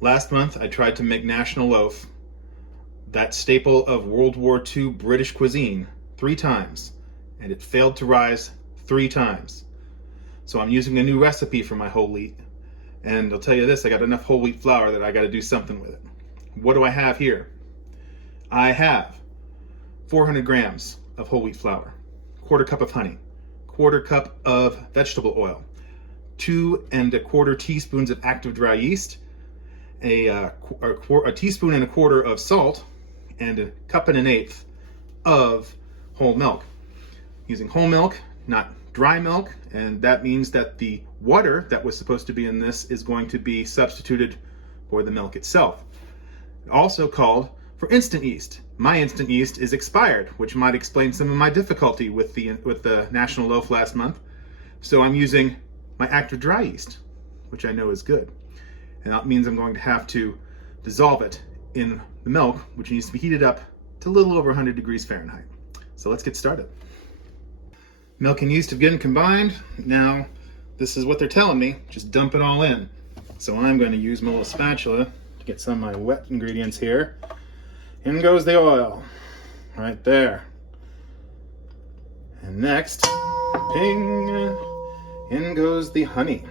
Last month, I tried to make National Loaf, that staple of World War II British cuisine, 3 times, and it failed to rise 3 times. So I'm using a new recipe for my whole wheat, and I'll tell you this, I got enough whole wheat flour that I got to do something with it. What do I have here? I have 400 grams of whole wheat flour, 1/4 cup of honey, 1/4 cup of vegetable oil, 2 1/4 teaspoons of active dry yeast, a teaspoon and 1/4 of salt, and 1 1/8 cups of whole milk. Using whole milk, not dry milk, and that means that the water that was supposed to be in this is going to be substituted for the milk itself. Also called for instant yeast. My instant yeast is expired, which might explain some of my difficulty with the National Loaf last month. So I'm using my active dry yeast, which I know is good. And that means I'm going to have to dissolve it in the milk, which needs to be heated up to a little over 100 degrees Fahrenheit. So let's get started. Milk and yeast have been combined. Now, this is what they're telling me, just dump it all in. So I'm going to use my little spatula to get some of my wet ingredients here. In goes the oil, right there. And next, ping, in goes the honey.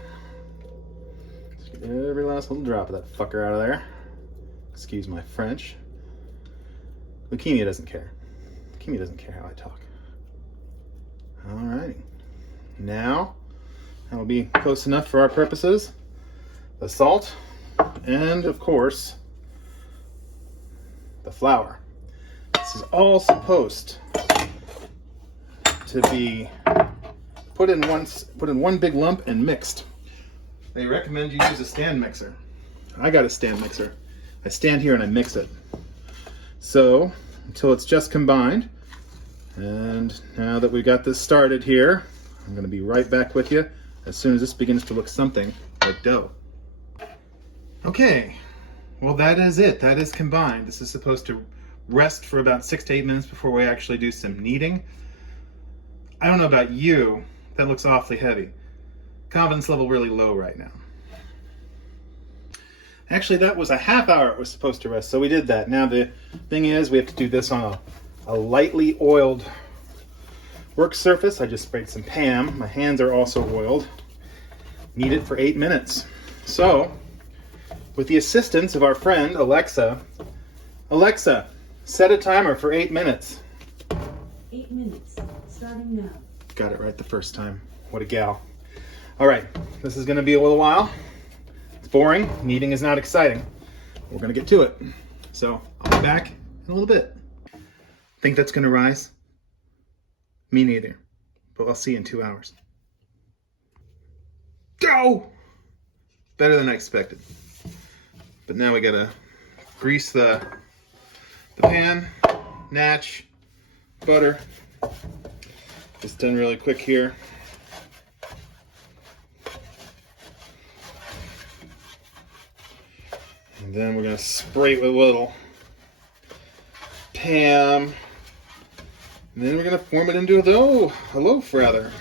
Just get every last little drop of that fucker out of there. Excuse my French. Leukemia doesn't care. Leukemia doesn't care how I talk. Alrighty. Now, that'll be close enough for our purposes. The salt, and of course, the flour. This is all supposed to be put in one big lump and mixed. They recommend you use a stand mixer. I got a stand mixer. I stand here and I mix it. So, until it's just combined. And now that we've got this started here, I'm going to be right back with you as soon as this begins to look something like dough. Okay, well that is it. That is combined. This is supposed to rest for about 6 to 8 minutes before we actually do some kneading. I don't know about you, that looks awfully heavy. Confidence level really low right now. Actually, that was a half hour it was supposed to rest, so we did that. Now the thing is, we have to do this on a lightly oiled work surface. I just sprayed some Pam. My hands are also oiled. Knead it for 8 minutes. So, with the assistance of our friend Alexa, set a timer for 8 minutes. 8 minutes, starting now. Got it right the first time. What a gal. All right, this is going to be a little while. It's boring. Kneading is not exciting. We're going to get to it. So, I'll be back in a little bit. Think that's going to rise? Me neither. But I'll see you in 2 hours. Go! Better than I expected. But now we gotta grease the pan, natch, butter. Just done really quick here. And then we're gonna spray it with a little Pam. And then we're going to form it into a loaf, rather.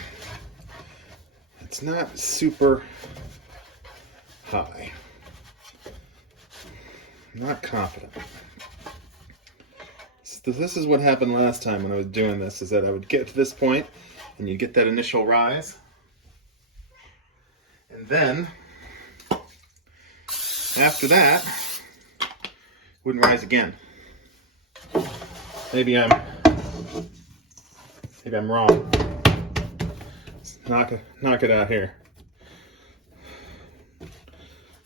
It's not super high. I'm not confident. So this is what happened last time when I was doing this, is that I would get to this point, and you get that initial rise. And then, after that, it wouldn't rise again. Maybe I'm wrong. Let's knock it out here.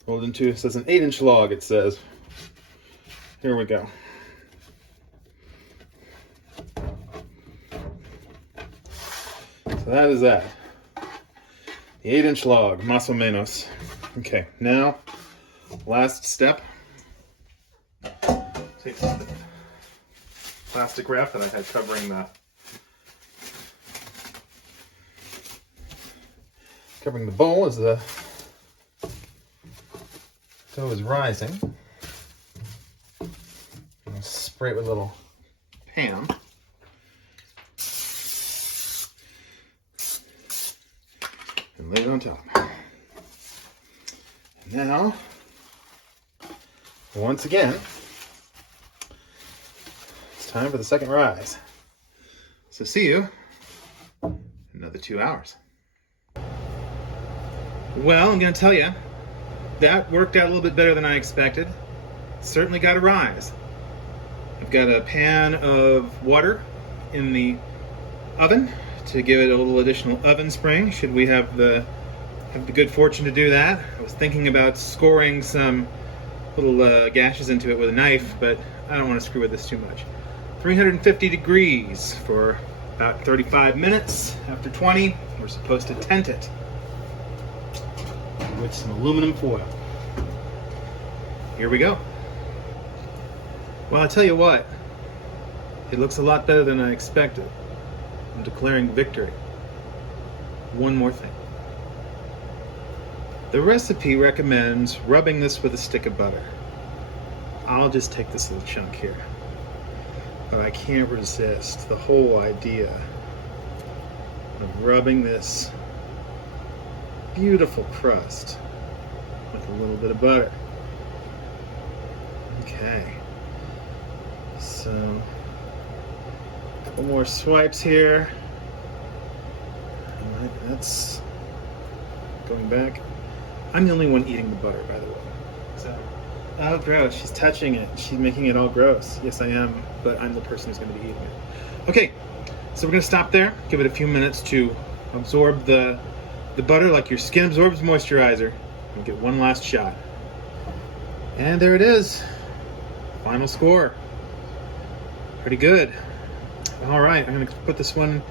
Rolled into, it says an 8-inch log, it says. Here we go. So that is that. The 8-inch log, más o menos. Okay, now, last step. Take some of the plastic wrap that I had covering the bowl as the dough is rising. I'll spray it with a little Pam. And lay it on top. And now, once again, it's time for the second rise. So see you in another 2 hours. Well, I'm going to tell you, that worked out a little bit better than I expected. Certainly got a rise. I've got a pan of water in the oven to give it a little additional oven spring, should we have the good fortune to do that. I was thinking about scoring some little gashes into it with a knife, but I don't want to screw with this too much. 350 degrees for about 35 minutes. After 20, we're supposed to tent it with some aluminum foil. Here we go. Well, I tell you what, it looks a lot better than I expected. I'm declaring victory. One more thing. The recipe recommends rubbing this with a stick of butter. I'll just take this little chunk here. But I can't resist the whole idea of rubbing this beautiful crust with a little bit of butter. Okay. So, a couple more swipes here. All right, that's going back. I'm the only one eating the butter, by the way. So, oh, gross. She's touching it. She's making it all gross. Yes, I am, but I'm the person who's going to be eating it. Okay, so we're going to stop there. Give it a few minutes to absorb the butter like your skin absorbs moisturizer. We'll get one last shot. And there it is. Final score. Pretty good. All right, I'm going to put this one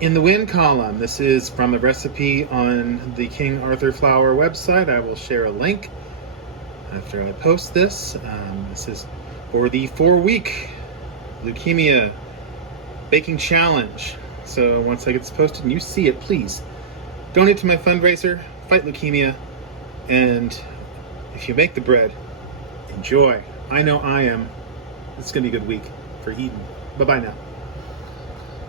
in the win column. This is from the recipe on the King Arthur Flour website. I will share a link after I post this. This is for the 4-week Leukemia Baking Challenge. So once I get this posted and you see it, please donate to my fundraiser, Fight Leukemia, and if you make the bread, enjoy. I know I am. It's going to be a good week for eating. Bye-bye now.